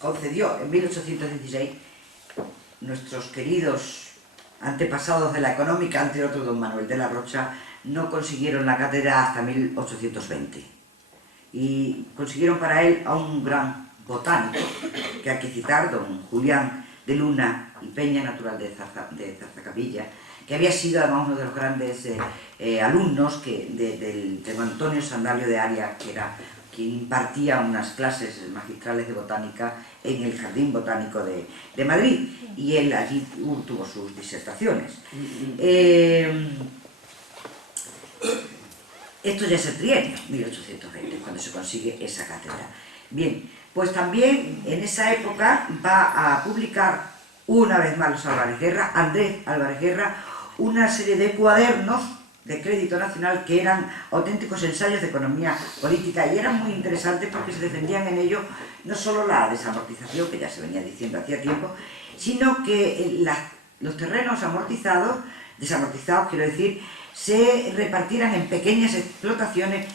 concedió en 1816, nuestros queridos antepasados de la económica, entre otros don Manuel de la Rocha, no consiguieron la cátedra hasta 1820. Y consiguieron para él a un gran botánico, que hay que citar, don Julián de Luna y Peña, natural de Zarzacabilla, que había sido además uno de los grandes alumnos del Don Antonio Sandalio de Arias, que era quien impartía unas clases magistrales de botánica en el Jardín Botánico de Madrid, y él allí tuvo sus disertaciones. Esto ya es el trienio, 1820, cuando se consigue esa cátedra. Bien, pues también en esa época va a publicar una vez más los Álvarez Guerra, Andrés Álvarez Guerra, una serie de cuadernos de crédito nacional que eran auténticos ensayos de economía política, y eran muy interesantes porque se defendían en ello no solo la desamortización, que ya se venía diciendo hacía tiempo, sino que los terrenos desamortizados quiero decir, se repartieran en pequeñas explotaciones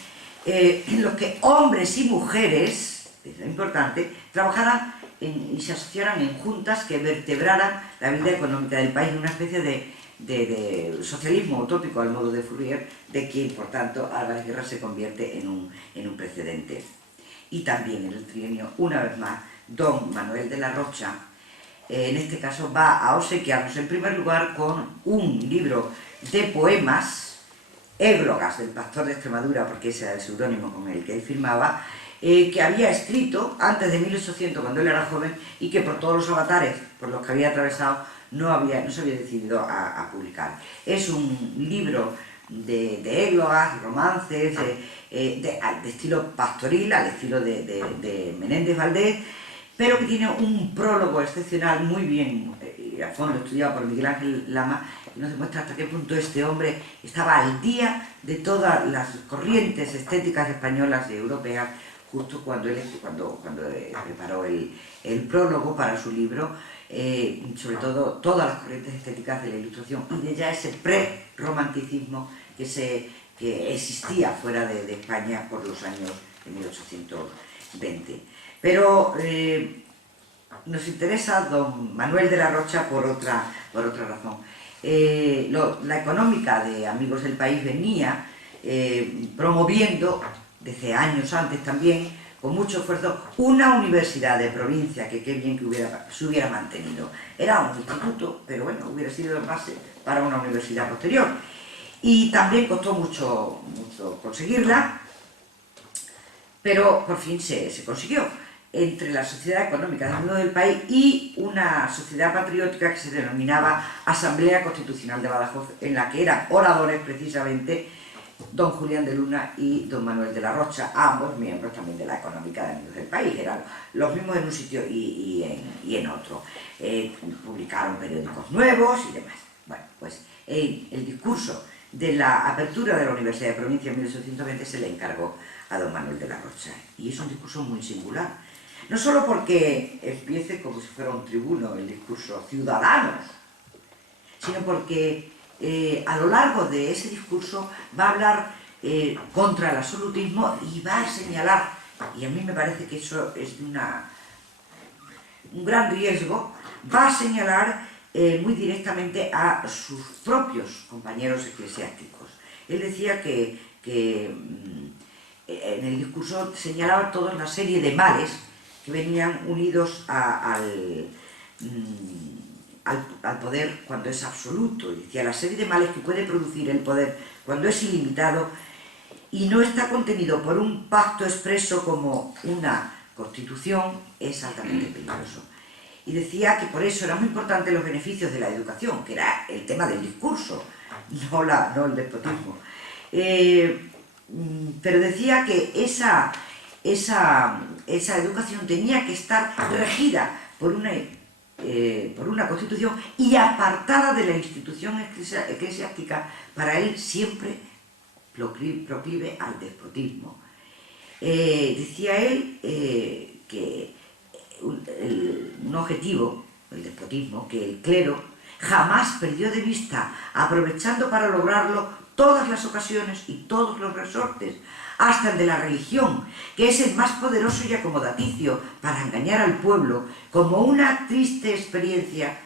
en los que hombres y mujeres, es lo importante, trabajaran y se asociaran en juntas que vertebraran la vida económica del país, en una especie de socialismo utópico al modo de Fourier, de quien por tanto Álvarez Guerra se convierte en un precedente. Y también en el trienio, una vez más, don Manuel de la Rocha, en este caso va a obsequiarnos en primer lugar con un libro de poemas, églogas del Pastor de Extremadura, porque ese era el seudónimo con el que él firmaba, que había escrito antes de 1800, cuando él era joven, y que por todos los avatares por los que había atravesado no se había decidido a publicar. Es un libro de églogas, romances, de estilo pastoril, al estilo de Menéndez Valdés, pero que tiene un prólogo excepcional, muy bien a fondo estudiado por Miguel Ángel Lama, y nos demuestra hasta qué punto este hombre estaba al día de todas las corrientes estéticas españolas y europeas, justo cuando preparó el prólogo para su libro, sobre todo todas las corrientes estéticas de la Ilustración y de ya ese pre-romanticismo que existía fuera de España por los años de 1820. Pero nos interesa don Manuel de la Rocha por otra razón. La económica de Amigos del País venía promoviendo, desde años antes también, con mucho esfuerzo, una universidad de provincia, que qué bien que se hubiera mantenido. Era un instituto, pero bueno, hubiera sido la base para una universidad posterior. Y también costó mucho conseguirla, pero por fin se consiguió, entre la Sociedad Económica de Amigos del País y una sociedad patriótica que se denominaba Asamblea Constitucional de Badajoz, en la que eran oradores precisamente don Julián de Luna y don Manuel de la Rocha, ambos miembros también de la Económica de Amigos del País, eran los mismos en un sitio y en otro. Publicaron periódicos nuevos y demás. Bueno, pues el discurso de la apertura de la Universidad de Provincia en 1820 se le encargó a don Manuel de la Rocha, y es un discurso muy singular, no solo porque empiece como si fuera un tribuno el discurso ciudadanos, sino porque a lo largo de ese discurso va a hablar contra el absolutismo y va a señalar, y a mí me parece que eso es de un gran riesgo, va a señalar muy directamente a sus propios compañeros eclesiásticos. Él decía que en el discurso señalaba toda una serie de males que venían unidos al poder cuando es absoluto. Y decía, la serie de males que puede producir el poder cuando es ilimitado y no está contenido por un pacto expreso como una constitución, es altamente peligroso. Y decía que por eso eran muy importantes los beneficios de la educación, que era el tema del discurso, no el despotismo. Pero decía que esa educación tenía que estar regida por una constitución y apartada de la institución eclesiástica, para él siempre proclive al despotismo. Decía él que un objetivo, el despotismo, que el clero jamás perdió de vista, aprovechando para lograrlo todas las ocasiones y todos los resortes, hasta el de la religión, que es el más poderoso y acomodaticio para engañar al pueblo, como una triste experiencia,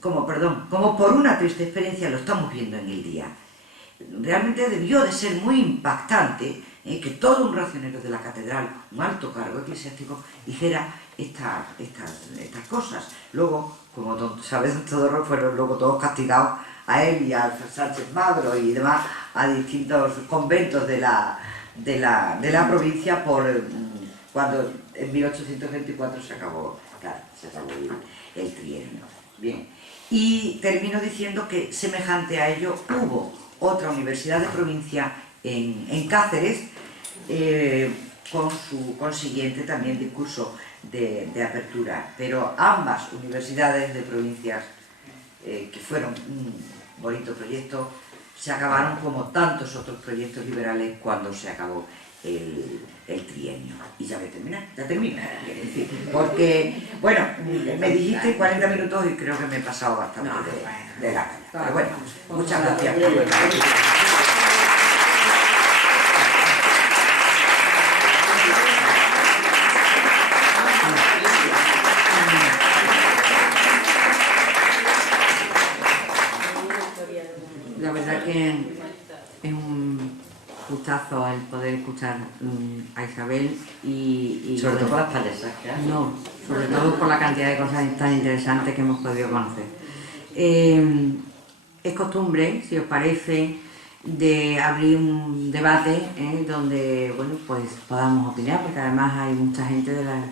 como por una triste experiencia lo estamos viendo en el día. Realmente debió de ser muy impactante que todo un racionero de la catedral, un alto cargo eclesiástico, dijera estas cosas. Luego, como sabes, todos fueron luego todos castigados, a él y a Sánchez Magro y demás, a distintos conventos de la provincia cuando en 1824 se acabó el trienio. Bien, y termino diciendo que semejante a ello hubo otra universidad de provincia en Cáceres, con su consiguiente también discurso de apertura, pero ambas universidades de provincias, que fueron un bonito proyecto, se acabaron como tantos otros proyectos liberales cuando se acabó el trienio. Y ya voy a terminar, porque, bueno, me dijiste 40 minutos y creo que me he pasado bastante de la caña. Pero bueno, muchas gracias. La verdad que es un gustazo el poder escuchar a Isabel y sobre todo por las payasas. No, sobre todo por la cantidad de cosas tan interesantes que hemos podido conocer. Es costumbre, si os parece, de abrir un debate donde bueno, pues podamos opinar, porque además hay mucha gente de las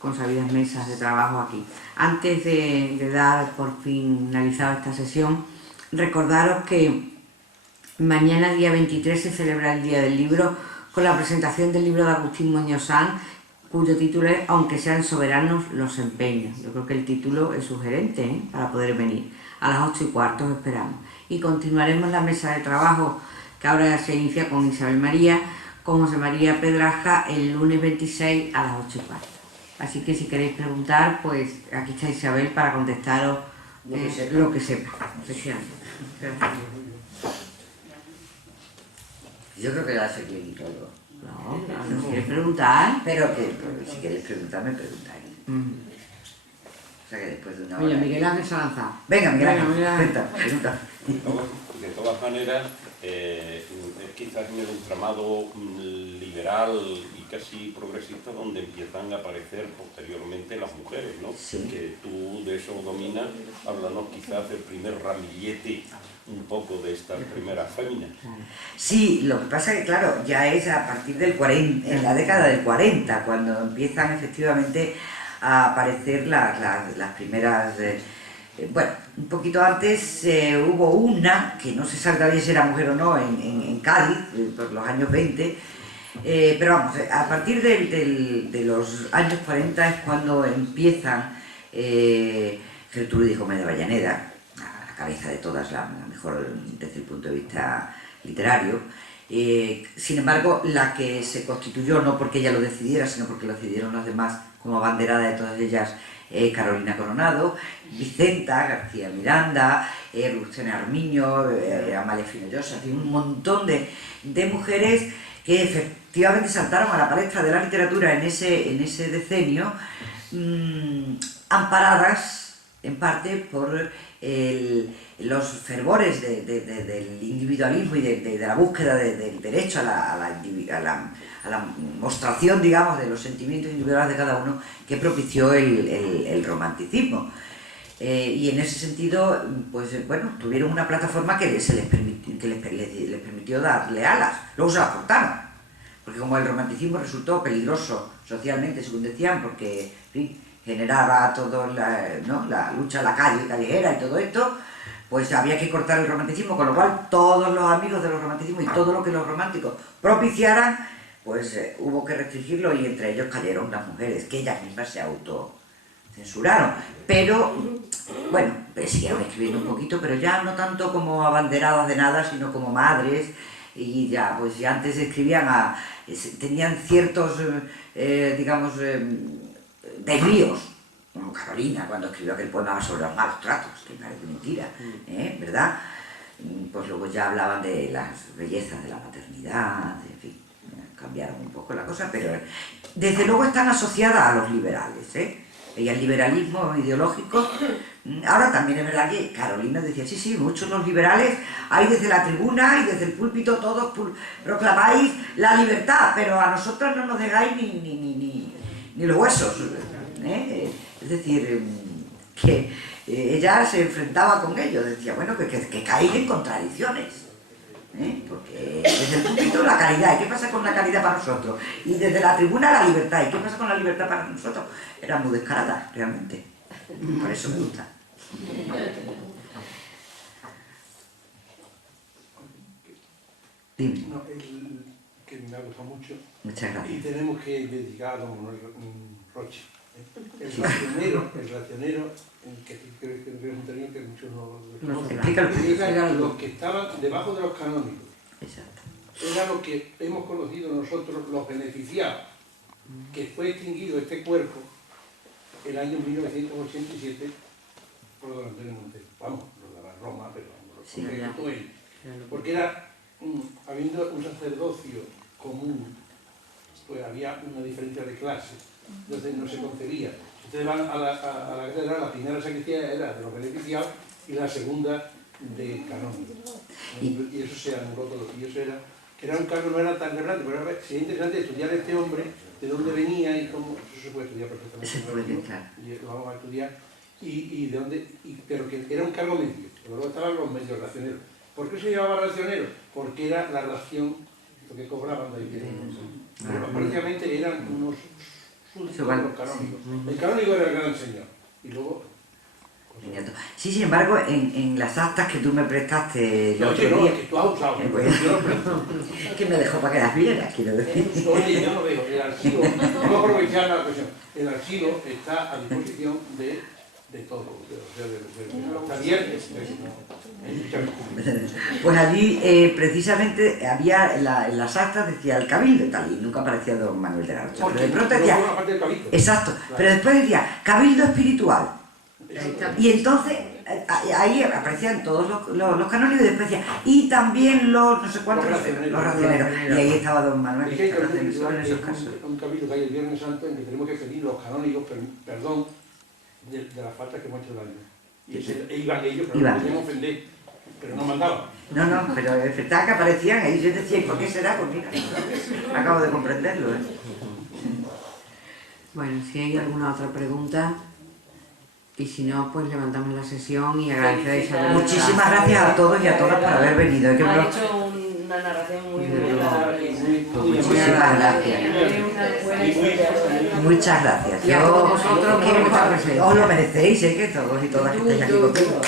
consabidas mesas de trabajo aquí. Antes de dar por finalizado esta sesión, recordaros que mañana, día 23, se celebra el Día del Libro con la presentación del libro de Agustín Muñoz Sanz, cuyo título es Aunque sean soberanos los empeños. Yo creo que el título es sugerente para poder venir. A las 8:15 os esperamos. Y continuaremos la mesa de trabajo que ahora se inicia con Isabel María, con José María Pedraja, el lunes 26 a las 8:15. Así que si queréis preguntar, pues aquí está Isabel para contestaros lo que sepa. Yo creo que ya sé bien y todo. No, claro, si queréis preguntar. Pero que si queréis preguntarme, preguntáis. O sea que después de una hora... Oye, Miguel Ángel se ha lanzado. Venga, Miguel Ángel, pregunta. De todas maneras, es quizás en el entramado liberal y casi progresista donde empiezan a aparecer posteriormente las mujeres, ¿no? Sí. Que tú de eso dominas, háblanos quizás del primer ramillete un poco de estas primeras féminas. Sí, lo que pasa es que, claro, ya es a partir del 40, en la década del 40, cuando empiezan efectivamente a aparecer las primeras... bueno, un poquito antes hubo una, que no se sabe todavía si era mujer o no, en Cádiz, por los años 20, pero vamos, a partir de los años 40 es cuando empiezan Gertrudis Gómez de Avellaneda, a la cabeza de todas, la mejor desde el punto de vista literario. Sin embargo, la que se constituyó, no porque ella lo decidiera, sino porque lo decidieron los demás como abanderada de todas ellas, Carolina Coronado, Vicenta García Miranda, Lucena Armiño, Amalia Finoyosa, un montón de mujeres que efectivamente saltaron a la palestra de la literatura en ese decenio, amparadas en parte por los fervores del individualismo y de la búsqueda del derecho a la mostración, digamos, de los sentimientos individuales de cada uno, que propició el romanticismo. Y en ese sentido, pues bueno, tuvieron una plataforma que les permitió darle alas. Luego se la cortaron, porque como el romanticismo resultó peligroso socialmente, según decían, porque en fin, generaba toda la lucha a la calle, callejera y todo esto, pues había que cortar el romanticismo, con lo cual todos los amigos de los romanticismos y todo lo que los románticos propiciaran, pues hubo que restringirlo, y entre ellos cayeron las mujeres, que ellas mismas se autocensuraron. Pero, bueno, siguieron escribiendo un poquito, pero ya no tanto como abanderadas de nada, sino como madres, y ya, pues ya antes escribían tenían ciertos, digamos, desvíos, como Carolina, cuando escribió aquel poema sobre los malos tratos, que parece mentira, ¿verdad? pues luego ya hablaban de las bellezas de la maternidad, en fin, cambiaron un poco la cosa, pero desde luego están asociadas a los liberales, y al liberalismo ideológico. Ahora también es verdad que Carolina decía, sí, muchos los liberales, hay desde la tribuna y desde el púlpito todos proclamáis la libertad, pero a nosotros no nos dejáis ni los huesos, es decir, que ella se enfrentaba con ellos, decía, bueno, que caéis en contradicciones, porque desde el púlpito la caridad, ¿y qué pasa con la caridad para nosotros? Y desde la tribuna la libertad, ¿y qué pasa con la libertad para nosotros? Era muy descarada, realmente, por eso me gusta. Dime. No, que me ha gustado mucho. Muchas gracias. Y tenemos que dedicar a don Manuel Roche. El racionero, que creo que es un término que muchos no lo conocen. Los que estaban debajo de los canónicos. Exacto. Era lo que hemos conocido nosotros, los beneficiados, que fue extinguido este cuerpo el año 1987 por don Antonio Montero. Vamos, lo de la Roma, pero Sí, lo ejecutó él. Porque era, habiendo un sacerdocio común, pues había una diferencia de clases, entonces no se concebía. Ustedes van a la catedral, la primera sacristía era de los beneficiados y la segunda de canónigos. Y eso se anuló todo. Y eso era, que era un cargo, no era tan relevante, pero sería interesante estudiar a este hombre, de dónde venía y cómo. Eso se puede estudiar perfectamente. Se puede, claro. Y lo vamos a estudiar. Y de dónde, pero que era un cargo medio, pero luego estaban los medios racioneros. ¿Por qué se llamaba racionero? Porque era la ración, lo que cobraban de ahí. Pero prácticamente eran unos súbditos de los canónigos. El canónigo era el gran señor. Y luego. Sí, sin embargo, en las actas que tú me prestaste el No, otro que no, día, que tú has usado. pues, Yo lo presto. que me dejó para que las vieras, quiero decir. Oye, yo lo veo. El archivo, vamos a aprovechar la ocasión. El archivo está a disposición de todo. Está abierto. Pues allí precisamente había en las actas decía el cabildo y tal, y nunca aparecía don Manuel de la Rocha. Pero de pronto decía, exacto, pero después decía cabildo espiritual. Y entonces ahí aparecían todos los canónigos y después decía, y también los no sé cuántos, los racioneros. Y ahí estaba don Manuel, Es que que en esos casos. un cabildo que hay el Viernes Santo en que tenemos que pedir los canónigos perdón de las faltas que hemos hecho el año. Y iban ellos, pero no podíamos ofender, pero no mandaban. No, pero es verdad que aparecían ahí. Yo decía, ¿y por qué será? Pues mira, acabo de comprenderlo. Bueno, si hay alguna otra pregunta, y si no, pues levantamos la sesión y agradecer a Isabel. Muchísimas gracias a todos y a todas por haber venido. Ha hecho una narración muy agradable. Muchísimas gracias. Muchas gracias. Y a todos vosotros, muchas gracias. Os lo merecéis, que todos y todas que estáis aquí conmigo.